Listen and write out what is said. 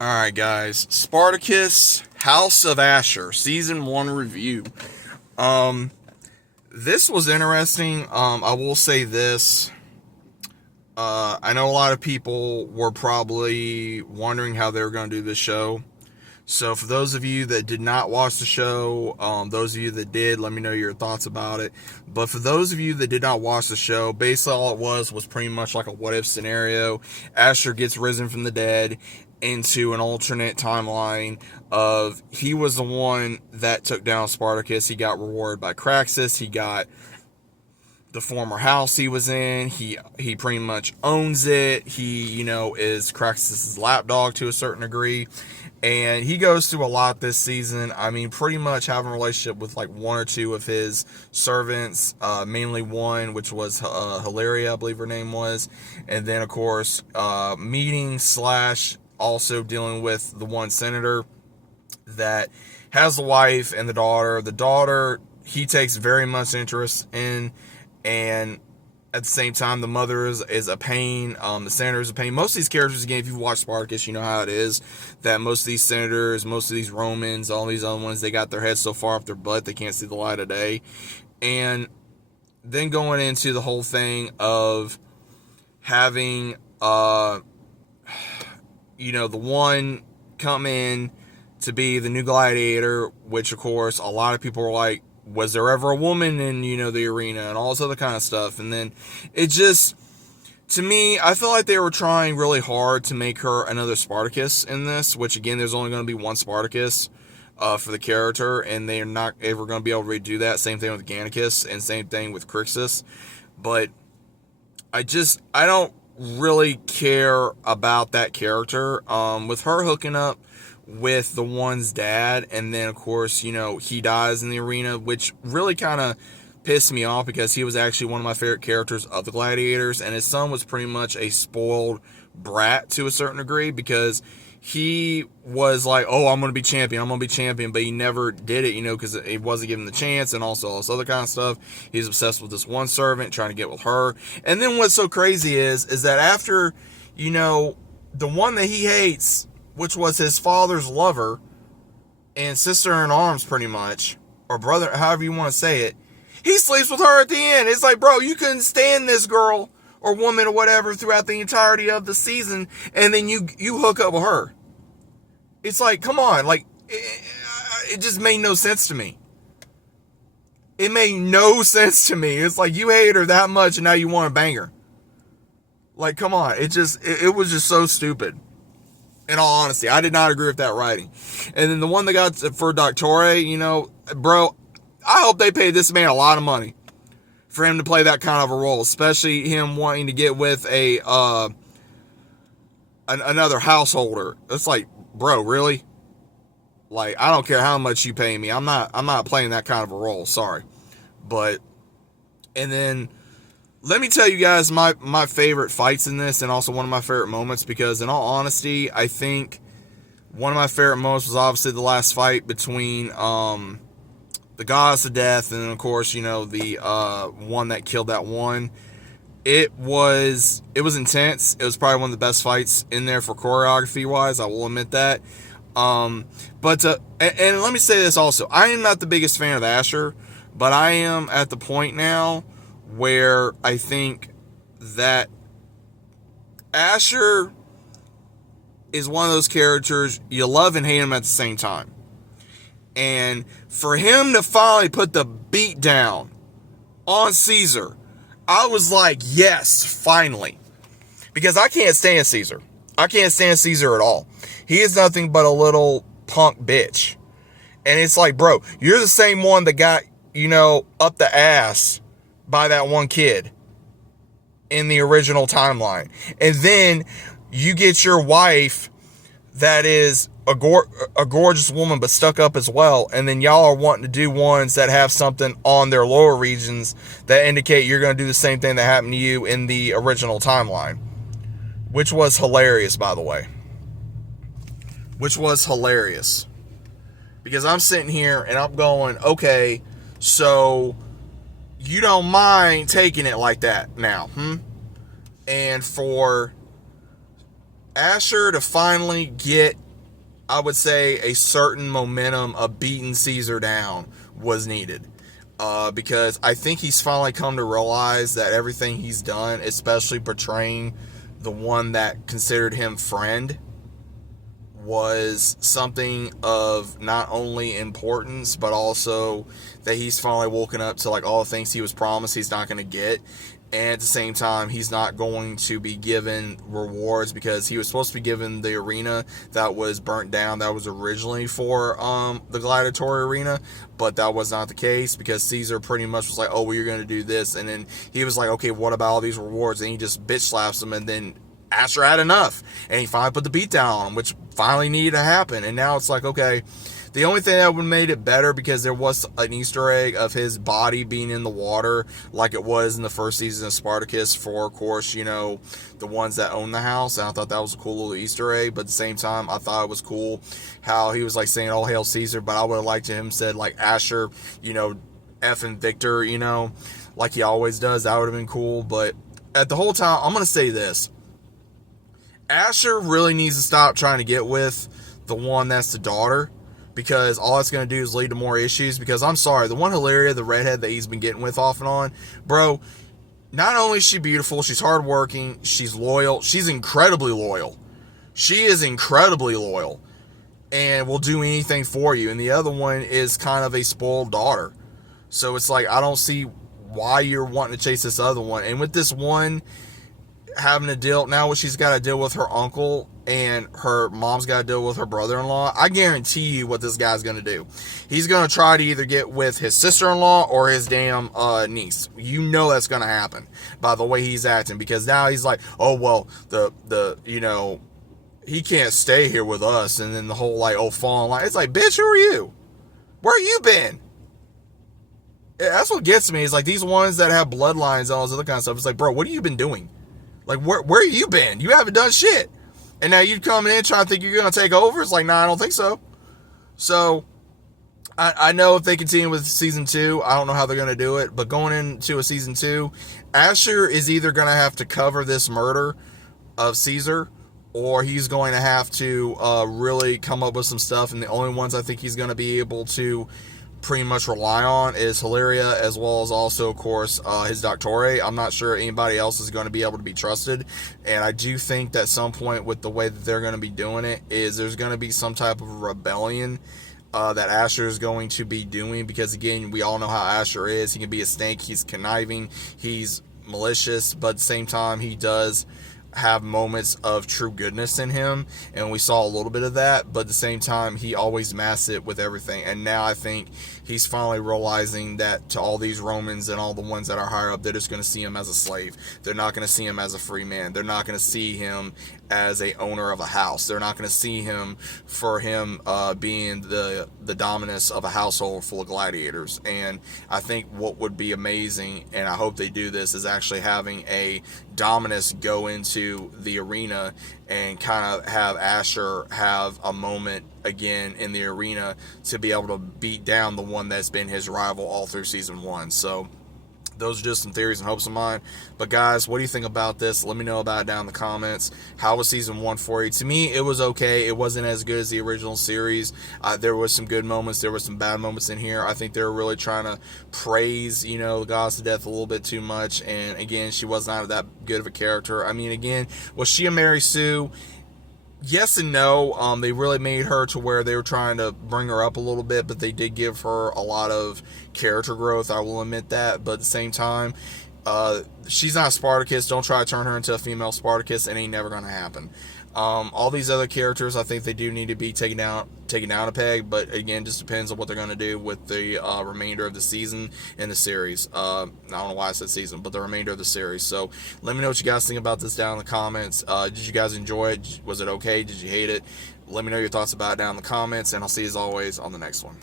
Alright, guys. Spartacus, House of Ashur, Season 1 review. Um, this was interesting. I will say this. I know a lot of people were probably wondering how they were going to do this show. So for those of you that did not watch the show, those of you that did, let me know your thoughts about it. But for those of you that did not watch the show, basically all it was pretty much like a what-if scenario. Ashur gets risen from the dead into an alternate timeline of he was the one that took down Spartacus. He got rewarded by Craxus. He got the former house he was in. He pretty much owns it. He, is Craxus's lapdog to a certain degree. And he goes through a lot this season. I mean, pretty much having a relationship with like one or two of his servants, mainly one, which was Hilaria, I believe her name was. And then, of course, meeting / also dealing with the one senator that has the wife and the daughter. The daughter, he takes very much interest in, and at the same time, the mother is a pain. The senator is a pain. Most of these characters, again, if you've watched Spartacus, you know how it is. That most of these senators, most of these Romans, all these other ones, they got their heads so far up their butt they can't see the light of day. And then going into the whole thing of having, the one come in to be the new gladiator, which, of course, a lot of people were like, was there ever a woman in, the arena and all this other kind of stuff. And then it just, to me, I feel like they were trying really hard to make her another Spartacus in this, which again, there's only going to be one Spartacus for the character, and they're not ever going to be able to redo that. Same thing with Gannicus and same thing with Crixus. But I don't really care about that character. With her hooking up with the one's dad, and then of course he dies in the arena, which really kind of pissed me off because he was actually one of my favorite characters of the gladiators, and his son was pretty much a spoiled brat to a certain degree because he was like, oh, I'm gonna be champion, but he never did it, because he wasn't given the chance, and also all this other kind of stuff. He's obsessed with this one servant, trying to get with her. And then what's so crazy is that after the one that he hates, which was his father's lover and sister in arms, pretty much, or brother, however you want to say it, he sleeps with her at the end. It's like, bro, you couldn't stand this girl or woman or whatever throughout the entirety of the season, and then you hook up with her. It's like, come on, like, it just made no sense to me. It made no sense to me. It's like, you hate her that much, and now you want to bang her. Like, come on, it was just so stupid. In all honesty, I did not agree with that writing. And then the one that got for Doctore, bro, I hope they paid this man a lot of money for him to play that kind of a role, especially him wanting to get with another householder. It's like, bro, really? Like, I don't care how much you pay me. I'm not playing that kind of a role. Sorry. But, and then let me tell you guys my favorite fights in this, and also one of my favorite moments, because in all honesty, I think one of my favorite moments was obviously the last fight between the goddess of death and, of course, the one that killed that one. It was intense. It was probably one of the best fights in there for choreography wise, I will admit that. But and let me say this also, I am not the biggest fan of Ashur, but I am at the point now where I think that Ashur is one of those characters you love and hate him at the same time. And for him to finally put the beat down on Caesar, I was like, yes, finally. Because I can't stand Caesar. I can't stand Caesar at all. He is nothing but a little punk bitch. And it's like, bro, you're the same one that got, up the ass by that one kid in the original timeline. And then you get your wife that is a gorgeous woman but stuck up as well, and then y'all are wanting to do ones that have something on their lower regions that indicate you're going to do the same thing that happened to you in the original timeline, which was hilarious, by the way. Which was hilarious. Because I'm sitting here and I'm going, okay, so you don't mind taking it like that now, And for Ashur to finally get I would say a certain momentum of beating Caesar down was needed. Because I think he's finally come to realize that everything he's done, especially portraying the one that considered him friend, was something of not only importance, but also that he's finally woken up to like all the things he was promised he's not going to get. And at the same time, he's not going to be given rewards, because he was supposed to be given the arena that was burnt down that was originally for the gladiatory arena, but that was not the case, because Caesar pretty much was like, oh, well, you're going to do this, and then he was like, okay, what about all these rewards? And he just bitch slaps him, and then Ashur had enough, and he finally put the beat down on him, which finally needed to happen. And now it's like, okay, the only thing that would have made it better, because there was an Easter egg of his body being in the water like it was in the first season of Spartacus for, of course, you know, the ones that own the house. And I thought that was a cool little Easter egg. But at the same time, I thought it was cool how he was like saying, "All hail Caesar," but I would have liked to him said like Ashur, you know, effing Victor, you know, like he always does. That would have been cool. But at the whole time, I'm going to say this. Ashur really needs to stop trying to get with the one that's the daughter, because all it's going to do is lead to more issues. Because I'm sorry, the one Hilaria, the redhead that he's been getting with off and on, bro, not only is she beautiful, she's hardworking, she's loyal, she's incredibly loyal. She is incredibly loyal and will do anything for you. And the other one is kind of a spoiled daughter. So it's like, I don't see why you're wanting to chase this other one. And with this one having to deal now, what she's got to deal with her uncle, and her mom's got to deal with her brother-in-law, I guarantee you what this guy's going to do. He's going to try to either get with his sister-in-law or his damn niece. You know that's going to happen by the way he's acting, because now he's like, oh, well, the you know, he can't stay here with us. And then the whole like, oh, fall in line. It's like, bitch, who are you? Where you been? Yeah, that's what gets me. Is like these ones that have bloodlines and all this other kind of stuff. It's like, bro, what have you been doing? Like, where you been? You haven't done shit. And now you come in trying to think you're going to take over? It's like, nah, I don't think so. So, I know if they continue with season 2, I don't know how they're going to do it. But going into a season 2, Ashur is either going to have to cover this murder of Caesar, or he's going to have to really come up with some stuff. And the only ones I think he's going to be able to pretty much rely on is Hilaria, as well as also, of course, his Doctore. I'm not sure anybody else is going to be able to be trusted, and I do think that at some point with the way that they're going to be doing it is there's going to be some type of rebellion that Ashur is going to be doing, because again, we all know how Ashur is. He can be a snake, he's conniving, he's malicious, but at the same time he does have moments of true goodness in him, and we saw a little bit of that, but at the same time he always masks it with everything. And now I think he's finally realizing that to all these Romans and all the ones that are higher up, they're just going to see him as a slave. They're not going to see him as a free man. They're not going to see him as a owner of a house. They're not going to see him for him being the dominus of a household full of gladiators. And I think what would be amazing, and I hope they do this, is actually having a dominus go into the arena and kind of have Ashur have a moment again in the arena to be able to beat down the one that's been his rival all through season 1. So those are just some theories and hopes of mine. But guys, what do you think about this? Let me know about it down in the comments. How was season 1 for you? To me, it was okay. It wasn't as good as the original series. There was some good moments. There were some bad moments in here. I think they were really trying to praise, you know, the goddess of death a little bit too much. And again, she was not that good of a character. I mean, again, was she a Mary Sue? Yes and no. They really made her to where they were trying to bring her up a little bit, but they did give her a lot of character growth, I will admit that. But at the same time, she's not Spartacus. Don't try to turn her into a female Spartacus. It ain't never going to happen. All these other characters, I think they do need to be taken down a peg, but again, just depends on what they're going to do with the remainder of the season and the series. I don't know why I said season, but the remainder of the series. So let me know what you guys think about this down in the comments. Did you guys enjoy it? Was it okay? Did you hate it? Let me know your thoughts about it down in the comments, and I'll see you as always on the next one.